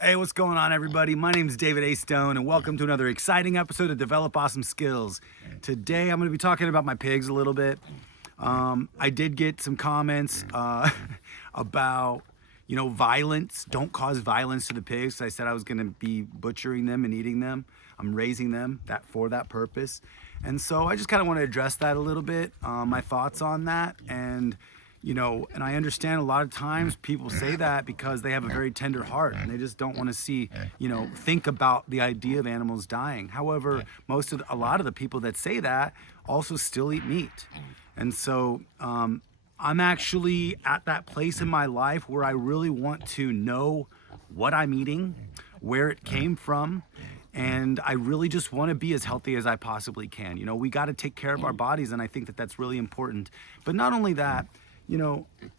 Hey, what's going on, everybody? My name is David A. Stone, and welcome to another exciting episode of Develop Awesome Skills. Today, I'm going to be talking about my pigs a little bit. I did get some comments about, violence. Don't cause violence to the pigs. I said I was going to be butchering them and eating them. I'm raising them for that purpose. And so I just kind of want to address that a little bit, my thoughts on that. And I understand a lot of times people say that because they have a very tender heart and they just don't want to think about the idea of animals dying. However, a lot of the people that say that also still eat meat. And so I'm actually at that place in my life where I really want to know what I'm eating, where it came from, and I really just want to be as healthy as I possibly can. We got to take care of our bodies, and I think that that's really important. But not only that,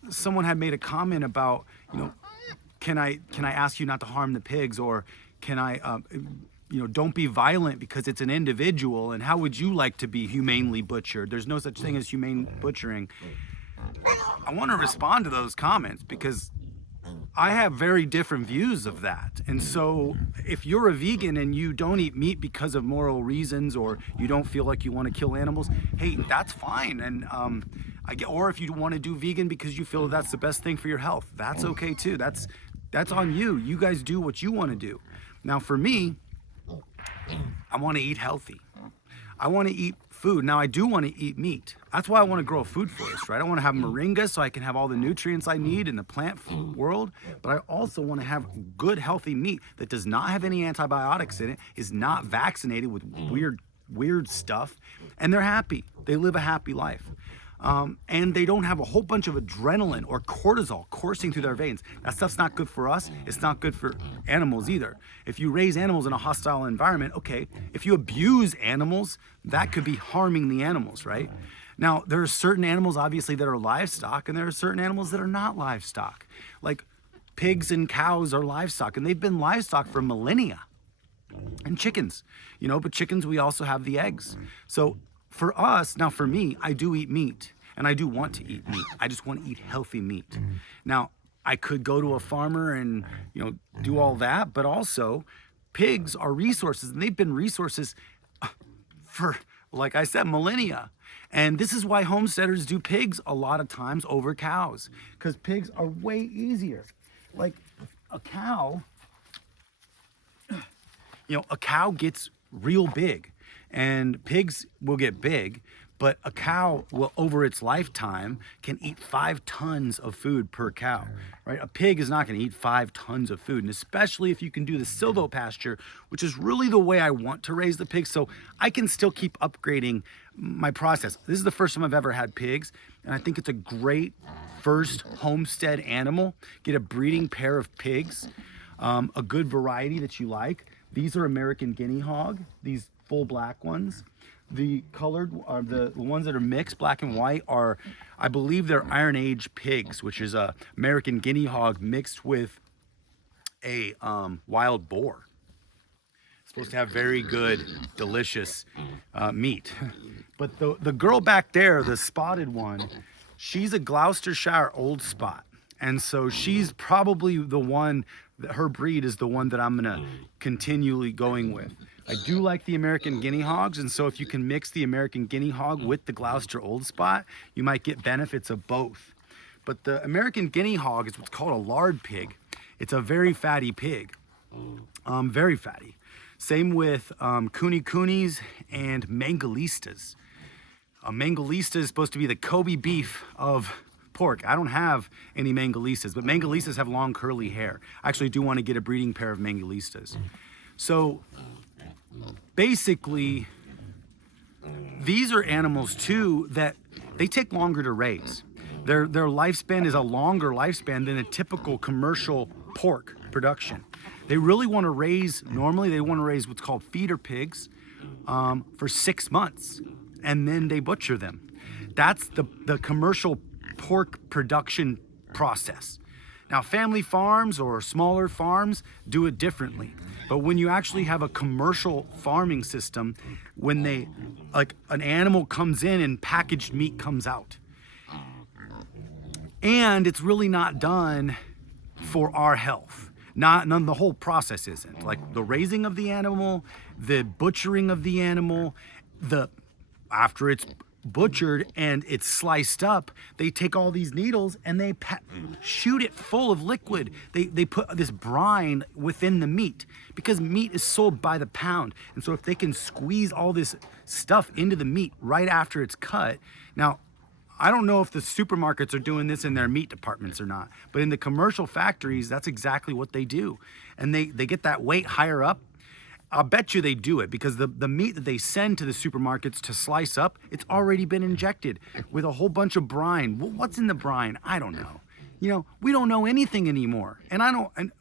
someone had made a comment about, can I ask you not to harm the pigs, or can I, don't be violent because it's an individual, and how would you like to be humanely butchered? There's no such thing as humane butchering. I want to respond to those comments because I have very different views of that. And so if you're a vegan and you don't eat meat because of moral reasons, or you don't feel like you want to kill animals, hey, that's fine. And or if you want to do vegan because you feel that's the best thing for your health, that's okay too. That's on you. You guys do what you want to do. Now for me, I want to eat healthy. I want to eat food. Now I do want to eat meat. That's why I want to grow a food forest, right? I want to have moringa so I can have all the nutrients I need in the plant world, but I also want to have good, healthy meat that does not have any antibiotics in it, is not vaccinated with weird stuff, and they're happy. They live a happy life. And they don't have a whole bunch of adrenaline or cortisol coursing through their veins. That stuff's not good for us. It's not good for animals either. If you raise animals in a hostile environment, okay, if you abuse animals, that could be harming the animals, right? Now, there are certain animals, obviously, that are livestock, and there are certain animals that are not livestock. Like pigs and cows are livestock, and they've been livestock for millennia. And chickens, but chickens, we also have the eggs. So for us, now for me, I do eat meat, and I do want to eat meat. I just want to eat healthy meat. Now, I could go to a farmer and, do all that, but also pigs are resources, and they've been resources for, like I said, millennia. And this is why homesteaders do pigs a lot of times over cows, because pigs are way easier. Like a cow, a cow gets real big, and pigs will get big, but a cow will, over its lifetime, can eat 5 tons of food per cow, right? A pig is not going to eat 5 tons of food, and especially if you can do the silvopasture, which is really the way I want to raise the pigs, so I can still keep upgrading my process. This is the first time I've ever had pigs, and I think it's a great first homestead animal. Get a breeding pair of pigs, a good variety that you like. These are American Guinea Hog, these full black ones. The colored are the ones that are mixed, black and white, are, I believe they're Iron Age pigs, which is a American Guinea Hog mixed with a wild boar. It's supposed to have very good, delicious meat. But the girl back there, the spotted one, she's a Gloucestershire Old Spot. And so she's probably the one, her breed is the one that I'm gonna continually going with. I do like the American Guinea Hogs, and so if you can mix the American Guinea Hog with the Gloucester Old Spot, you might get benefits of both. But the American Guinea Hog is what's called a lard pig. It's a very fatty pig, very fatty. Same with Coonies and Mangalistas. Mangalistas is supposed to be the Kobe beef of pork. I don't have any Mangalistas, but Mangalistas have long curly hair. I actually do want to get a breeding pair of Mangalistas. So basically, these are animals too that they take longer to raise. Their lifespan is a longer lifespan than a typical commercial pork production. They really want to raise, normally they want to raise what's called feeder pigs for 6 months, and then they butcher them. That's the commercial pork production process. Now, family farms or smaller farms do it differently. But when you actually have a commercial farming system, when an animal comes in and packaged meat comes out, and it's really not done for our health. None, the whole process isn't. Like the raising of the animal, the butchering of the animal, after it's butchered and it's sliced up, they take all these needles and they shoot it full of liquid. They put this brine within the meat because meat is sold by the pound. And so if they can squeeze all this stuff into the meat right after it's cut. Now, I don't know if the supermarkets are doing this in their meat departments or not, but in the commercial factories, that's exactly what they do. And they get that weight higher up. I'll bet you they do it because the meat that they send to the supermarkets to slice up, it's already been injected with a whole bunch of brine. What's in the brine? I don't know. You know, we don't know anything anymore. And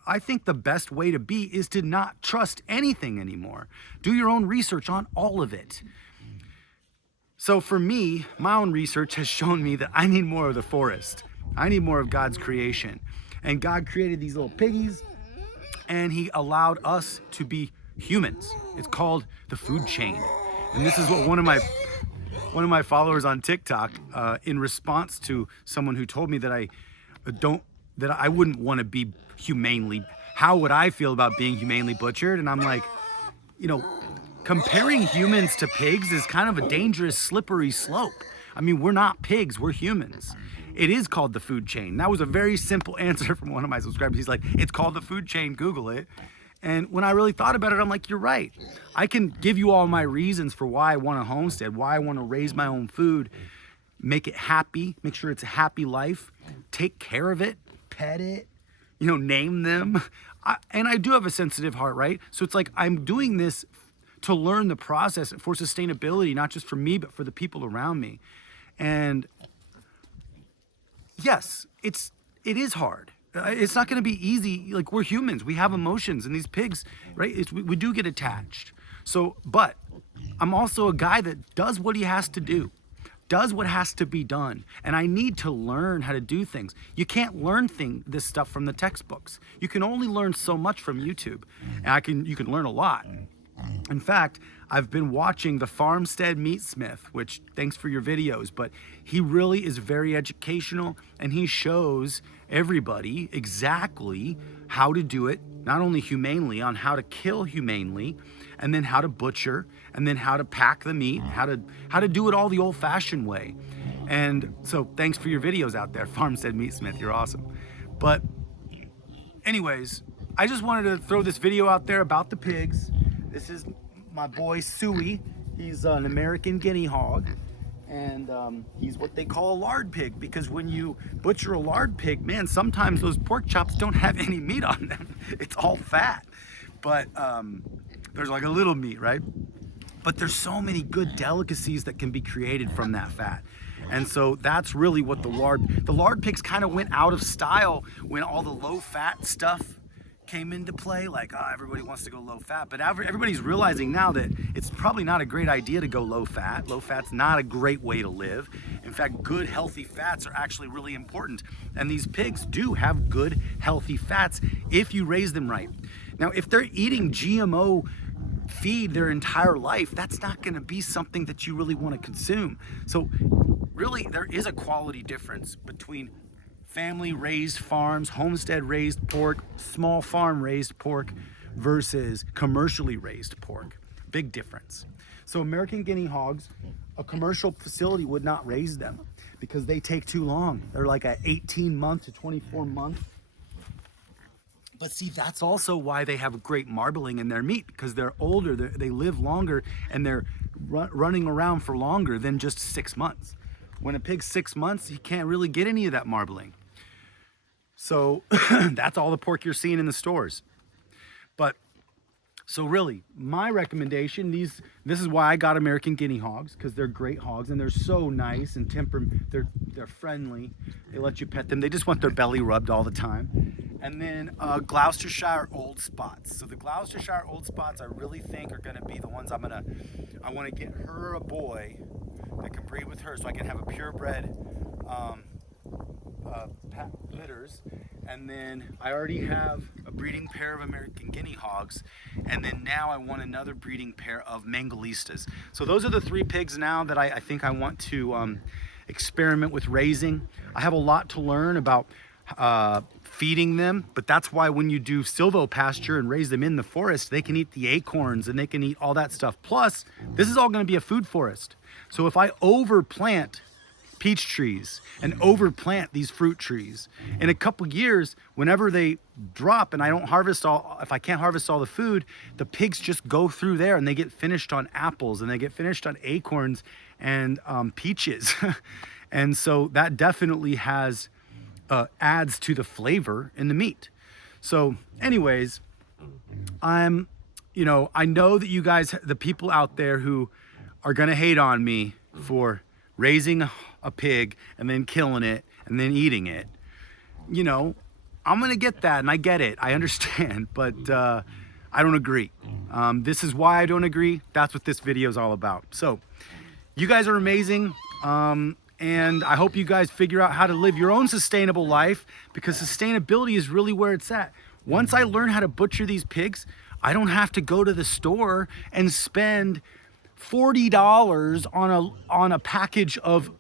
I think the best way to be is to not trust anything anymore. Do your own research on all of it. So for me, my own research has shown me that I need more of the forest. I need more of God's creation. And God created these little piggies and he allowed us to be humans. It's called the food chain. And this is what one of my followers on TikTok, in response to someone who told me that I wouldn't want to be humanely, how would I feel about being humanely butchered? And I'm like, you know, comparing humans to pigs is kind of a dangerous, slippery slope. I mean, we're not pigs, we're humans. It is called the food chain. That was a very simple answer from one of my subscribers. He's like, it's called the food chain, Google it. And when I really thought about it, I'm like, you're right. I can give you all my reasons for why I want a homestead, why I want to raise my own food, make it happy, make sure it's a happy life, take care of it, pet it, you know, name them. And I do have a sensitive heart, right? So it's like I'm doing this to learn the process for sustainability, not just for me, but for the people around me. And yes, it is hard. It's not going to be easy. Like, we're humans, we have emotions, and these pigs, right? We do get attached. So, but I'm also a guy that does what he has to do, does what has to be done. And I need to learn how to do things. You can't learn this stuff from the textbooks. You can only learn so much from YouTube. And you can learn a lot. In fact, I've been watching the Farmstead Meatsmith, which, thanks for your videos, but he really is very educational and he shows everybody exactly how to do it, not only humanely, on how to kill humanely, and then how to butcher, and then how to pack the meat, how to do it all the old-fashioned way. And so thanks for your videos out there, Farmstead Meatsmith, you're awesome. But anyways, I just wanted to throw this video out there about the pigs. This is my boy Suey. He's an American Guinea Hog, and he's what they call a lard pig, because when you butcher a lard pig, man, sometimes those pork chops don't have any meat on them. It's all fat, but there's like a little meat, right? But there's so many good delicacies that can be created from that fat. And so that's really what the lard pigs kind of went out of style when all the low fat stuff came into play. Like, everybody wants to go low fat, but everybody's realizing now that it's probably not a great idea to go low fat. Low fat's not a great way to live. In fact, good healthy fats are actually really important. And these pigs do have good healthy fats if you raise them right. Now, if they're eating GMO feed their entire life, that's not going to be something that you really want to consume. So really, there is a quality difference between family raised farms, homestead raised pork, small farm raised pork versus commercially raised pork. Big difference. So American Guinea Hogs, a commercial facility would not raise them because they take too long. They're like a 18-month to 24-month. But see, that's also why they have great marbling in their meat, because they're older, they live longer, and they're running around for longer than just 6 months. When a pig's 6 months, he can't really get any of that marbling. So that's all the pork you're seeing in the stores. But so really, my recommendation, this is why I got American Guinea Hogs, because they're great hogs and they're so nice and they're friendly. They let you pet them. They just want their belly rubbed all the time. And then Gloucestershire Old Spots. So the Gloucestershire Old Spots, I really think are going to be the ones I want to get her a boy that can breed with her, so I can have a purebred litters. And then I already have a breeding pair of American Guinea Hogs, and then now I want another breeding pair of Mangolistas. So those are the 3 pigs now that I think I want to experiment with raising. I have a lot to learn about feeding them. But that's why when you do silvopasture and raise them in the forest, they can eat the acorns and they can eat all that stuff. Plus, this is all going to be a food forest. So if I overplant peach trees and overplant these fruit trees, in a couple years, whenever they drop and I don't harvest all, if I can't harvest all the food, the pigs just go through there and they get finished on apples and they get finished on acorns and peaches. And so that definitely has adds to the flavor in the meat. So anyways, I know that you guys, the people out there who are gonna hate on me for raising a pig and then killing it and then eating it, I'm gonna get that, and I get it, I understand, but I don't agree. This is why I don't agree. That's what this video is all about. So you guys are amazing. And I hope you guys figure out how to live your own sustainable life, because sustainability is really where it's at. Once I learn how to butcher these pigs, I don't have to go to the store and spend $40 on a package of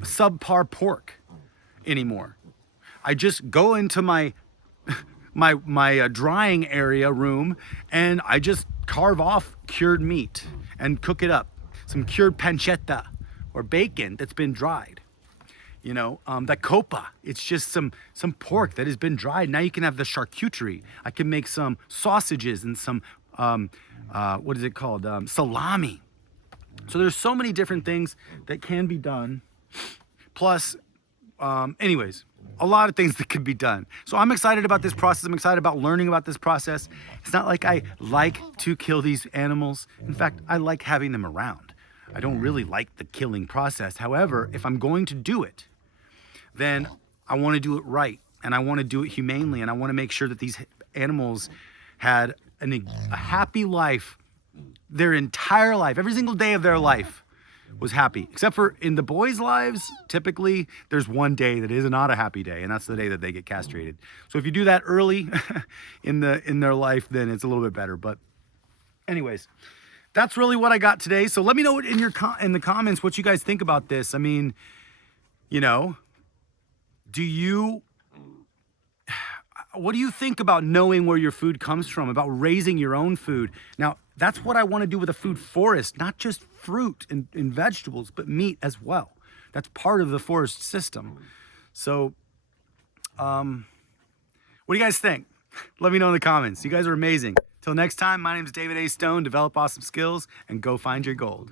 subpar pork anymore. I just go into my drying area room and I just carve off cured meat and cook it up. Some cured pancetta or bacon that's been dried. The copa, it's just some pork that has been dried. Now you can have the charcuterie. I can make some sausages and some, what is it called? Salami. So there's so many different things that can be done. Plus, anyways, a lot of things that could be done. So I'm excited about this process. I'm excited about learning about this process. It's not like I like to kill these animals. In fact, I like having them around. I don't really like the killing process. However, if I'm going to do it, then I want to do it right, and I want to do it humanely, and I want to make sure that these animals had a happy life their entire life. Every single day of their life was happy, except for in the boys' lives, typically there's one day that is not a happy day, and that's the day that they get castrated. So if you do that early in their life, then it's a little bit better. But anyways, that's really what I got today. So let me know in the comments what you guys think about this. I mean, what do you think about knowing where your food comes from, about raising your own food? Now, that's what I want to do with a food forest, not just fruit and vegetables, but meat as well. That's part of the forest system. So, what do you guys think? Let me know in the comments. You guys are amazing. Till next time, my name is David A. Stone. Develop awesome skills and go find your gold.